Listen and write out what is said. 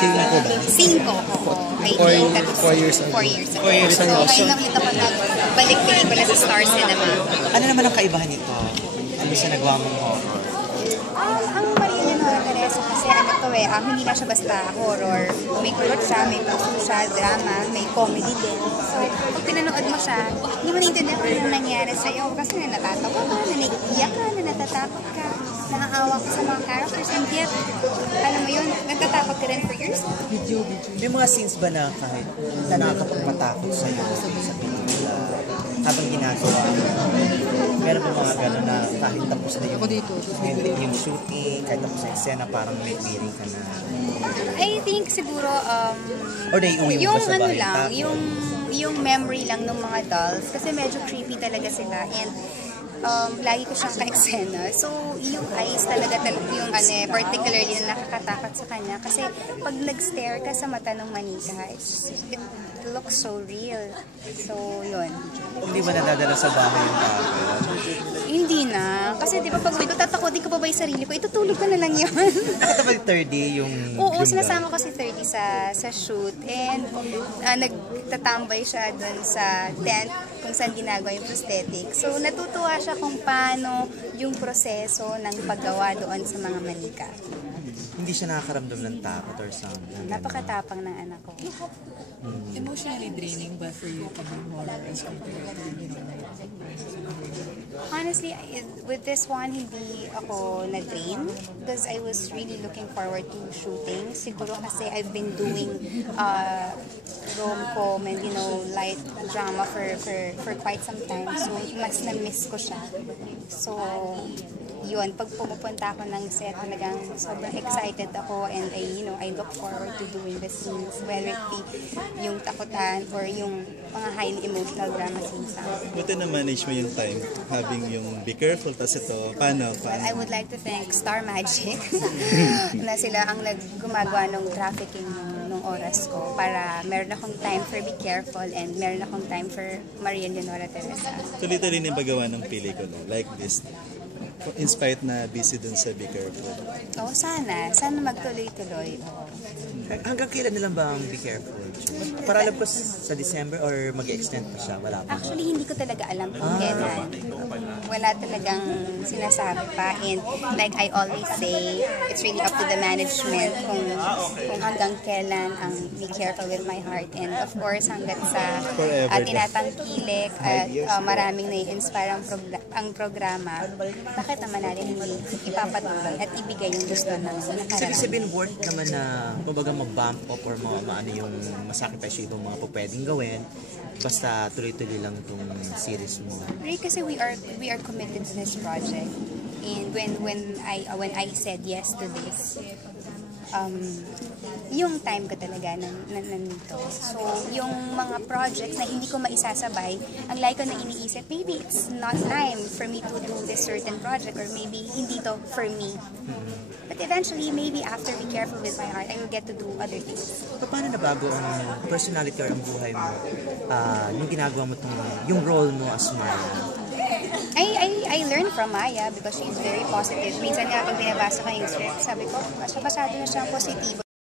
Cinco ba? Cinco, oo. I think that was 4 years ago. 4 years ago. So, ngayon lang ulit ako nagbalik pelikula sa Star Cinema. Ano naman ang kaibahan nito? Ano sa nagawa mong horror? Ang Maria Leonora Teresa kasi ano to hindi na siya basta horror. May kulot siya, may puso siya, drama, may comedy din. So, pag pinanood mo siya, hindi mo naintindihan kung ano nangyari sa'yo kasi natatawa ka, naiiyak ka, natatakot ka, nakaawa ka sa mga characters, and yet, alam mo yun, natatakot ka rin for yourself. May mga scenes ba na kahit na nakakapagpatakot sa'yo sa pelikula habang ginagawa? Meron po mga gano'n na kahit tapos na yung shooting, kahit tapos na eksena, parang may feeling ka na... I think siguro, Or naiuwi mo yung ba sa ano bahay? lang, yung memory lang ng mga dolls, kasi medyo creepy talaga sila, and lagi ko siyang ka-eksena. So, yung eyes talaga yung particularly na nakakatakot sa kanya. Kasi pag nag-stare ka sa mata ng manika, it looks so real. So, yun. Hindi ba nadadala sa bahay yung takot? Hindi na. Kasi di ba pag uwi ko, tatakotin ko pa ba yung sarili ko? Itutulog ko na lang yun. Nakatapag 30 yung... Oo, sinasama ko si 30 sa shoot. And nagtatambay siya dun sa tent kung saan ginagawa yung prosthetic. So, natutuwa siya kung paano yung proseso ng paggawa doon sa mga manika. Hindi siya nakakaramdam ng takot or something. Napakatapang ng anak ko. Emotionally draining ba for you to be horror as compared to, Honestly, with this one, hindi ako na-drain because I was really looking forward to shooting. Siguro kasi I've been doing rom-com and, light drama for quite some time. So, mas na-miss ko siya. So, yun, pag pumupunta ako ng set, talagang sobrang excited ako, and I look forward to doing the scenes, whether it be yung takutan or yung mga highly emotional drama scenes. Buti na-manage mo yung time, having yung Be Careful, tas ito, paano? Well, I would like to thank Star Magic na sila ang gumagawa ng trafficking ng oras ko para meron akong time for Be Careful and meron akong time for Maria Leonora Teresa. Tuloy-tuloy na yung paggawa ng pelikula, like this. Inspired na busy dun sa Be Careful. Oo, sana. Sana magtuloy-tuloy. Hanggang kailan na lang ba ang Be Careful? Para alam ko sa December or mag-extend pa siya? Wala pa. Actually, hindi ko talaga alam kung kailan. Wala talagang sinasabi pa. And like I always say, it's really up to the management kung hanggang kailan ang Be Careful with My Heart. And of course, hanggang sa tinatangkilik at maraming nai-inspire ang programa, bakit naman natin hindi ipapatuloy at ibigay yung gusto ng nakaraan. Sabi sabihin, worth naman na kumbaga mag-bump up or maano yung masacrifice yung ibang mga pwedeng gawin, basta tuloy-tuloy lang itong series mo. Ray, kasi we are committed to this project, and when I said yes to this, yung time ko talaga nandito. So, yung mga projects na hindi ko maisasabay, ang like ko na iniisip, maybe it's not time for me to do this certain project, or maybe hindi to for me. But eventually, maybe after Be Careful with My Heart, I will get to do other things. Paano nabago ang personality or ang buhay mo nung ginagawa mo yung role mo as Maya? I learned from Maya because she's very positive. Minsan nga pag binabasa ko yung script, sabi ko, masyado na siyang positibo.